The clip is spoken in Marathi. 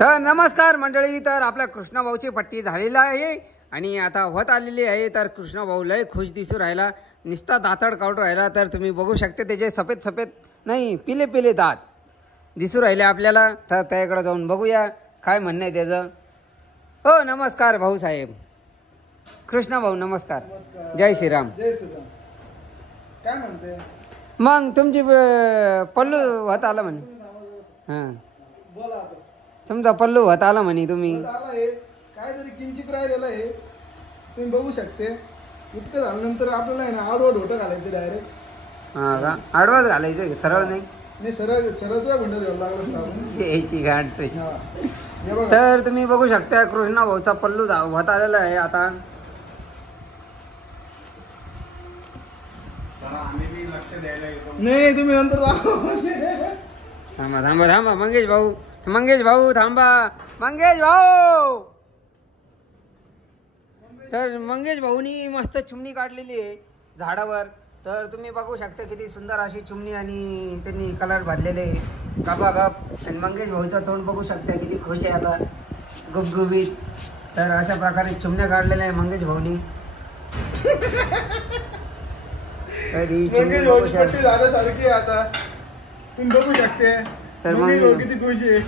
तर नमस्कार मंडळी, तर आपल्या कृष्णा भाऊची पट्टी झालेला आहे आणि आता होत आलेली आहे। तर कृष्णा भाऊ लय खुश दिसू राहिला, निस्ता दातड काढून राहिला। तर तुम्ही बघू शकता त्याचे सफेद सफेद नाही पिले पिले दात दिसू राहिले आपल्याला। तर त्याकडे जाऊन बघूया काय म्हणणं आहे त्याचं। हो नमस्कार भाऊ साहेब, कृष्णा भाऊ नमस्कार। जय श्रीराम। जय श्रीराम। काय म्हणते मग तुमची पल्लू होत आला म्हणे। हां बोला आता। तुमचा पल्लू होत आला म्हणे तुम्ही। आला आहे काहीतरी किंचित राहिलेलं आहे, तुम्ही बघू शकते। इतकं झाल्यानंतर आपल्याला आहे ना आडवं ढोटं घालायचं डायरेक्ट। हां का आडवाच घालायचं सरळ नाही? नाही सरळ सरळ तुझ्या गुंडा द्यावं लागलं यायची गाठ तशी। हे बघा तर तुम्ही बघू शकता कृष्णा भाऊचा पल्लू होत आलेला आहे आता। नाही तुम्ही नंतर थांबा थांबा थांबा मंगेश भाऊ, मंगेश भाऊ थांबा, मंगेश भाऊ। तर मंगेश भाऊनी मस्त चिमणी काढलेली आहे झाडावर। तर तुम्ही बघू शकता किती सुंदर अशी चिमणी आणि त्यांनी कलर भरलेले गपागप। आणि मंगेश भाऊचं तोंड बघू शकता किती खुश आहे आता गुबगुबीत। तर अशा प्रकारे चिमण्या काढलेल्या आहे मंगेश भाऊनी। तर ही चिमणी बघू शकता झाल्यासारखी आता तुम्ही बघू शकते। तर मग किती खुश आहे।